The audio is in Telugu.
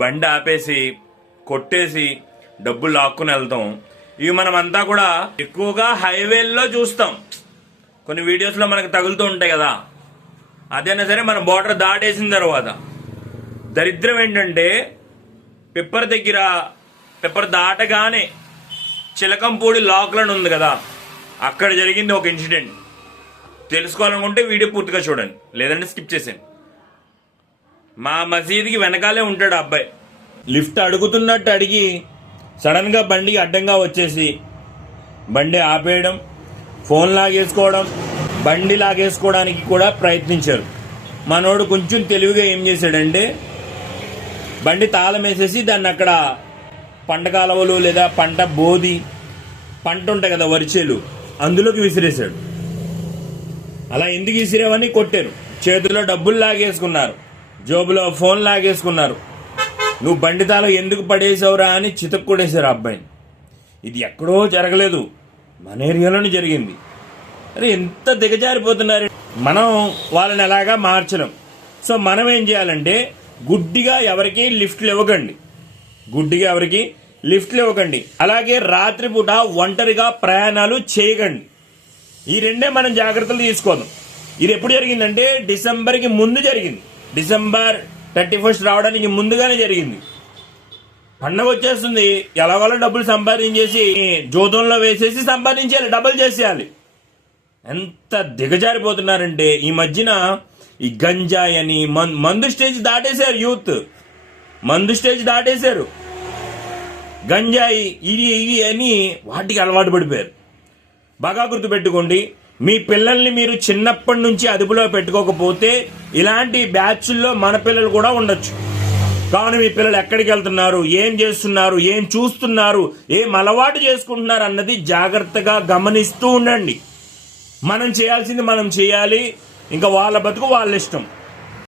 బండి ఆపేసి కొట్టేసి డబ్బులు లాక్కుని వెళ్తాం. ఇవి మనమంతా కూడా ఎక్కువగా హైవేల్లో చూస్తాం. కొన్ని వీడియోస్లో మనకు తగులుతూ ఉంటాయి కదా. అదైనా సరే మన బోర్డర్ దాటేసిన తర్వాత దరిద్రం ఏంటంటే పెప్పర్ దాటగానే చిలకంపూడి లాక్లను ఉంది కదా, అక్కడ జరిగింది ఒక ఇన్సిడెంట్. తెలుసుకోవాలనుకుంటే వీడియో పూర్తిగా చూడండి, లేదంటే స్కిప్ చేసేయండి. మా మసీదుకి వెనకాలే ఉంటాడు అబ్బాయి. లిఫ్ట్ అడుగుతున్నట్టు అడిగి సడన్గా బండికి అడ్డంగా వచ్చేసి బండి ఆపేయడం, ఫోన్ లాగేసుకోవడం, బండి లాగేసుకోవడానికి కూడా ప్రయత్నించారు. మనోడు కొంచెం తెలివిగా ఏం చేశాడంటే బండి తాళం వేసేసి దాన్ని అక్కడ పంట కాలువలు లేదా పంట ఉంటాయి కదా వరిచేలు, అందులోకి విసిరేశాడు. అలా ఎందుకు విసిరేవని కొట్టారు. చేతిలో డబ్బులు లాగేసుకున్నారు, జోబులో ఫోన్ లాగేసుకున్నారు. నువ్వు బండి తాళం ఎందుకు పడేసావురా అని చితక్కొడేశారు అబ్బాయిని. ఇది ఎక్కడో జరగలేదు, మన ఏరియాలోనే జరిగింది. అరే ఎంత దిగజారిపోతున్నారు. మనం వాళ్ళని ఎలాగా మార్చలేం. సో మనం ఏం చేయాలంటే గుడ్డిగా ఎవరికి లిఫ్ట్లు ఇవ్వకండి. అలాగే రాత్రిపూట ఒంటరిగా ప్రయాణాలు చేయకండి. ఈ రెండే మనం జాగ్రత్తలు తీసుకోదాం. ఇది ఎప్పుడు జరిగిందంటే డిసెంబర్కి ముందు జరిగింది. డిసెంబర్ 31 రావడానికి ముందుగానే జరిగింది. పండగ వచ్చేస్తుంది, ఎలాగోలా డబ్బులు సంపాదించేసి జోదంలో వేసేసి సంపాదించాలి, డబ్బులు చేసేయాలి. ఎంత దిగజారిపోతున్నారంటే ఈ మధ్యన ఈ గంజాయి అని మందు స్టేజ్ దాటేశారు. యూత్ మందు స్టేజ్ దాటేశారు. గంజాయి ఇది అని వాటికి అలవాటు పడిపోయారు. బాగా గుర్తుపెట్టుకోండి, మీ పిల్లల్ని మీరు చిన్నప్పటి నుంచి అదుపులో పెట్టుకోకపోతే ఇలాంటి బ్యాచ్ల్లో మన పిల్లలు కూడా ఉండొచ్చు. కావున మీ పిల్లలు ఎక్కడికి వెళ్తున్నారు, ఏం చేస్తున్నారు, ఏం చూస్తున్నారు, ఏం అలవాటు చేసుకుంటున్నారు అన్నది జాగ్రత్తగా గమనిస్తూ ఉండండి. మనం చేయాల్సింది మనం చేయాలి, ఇంకా వాళ్ళ బతుకు వాళ్ళ ఇష్టం.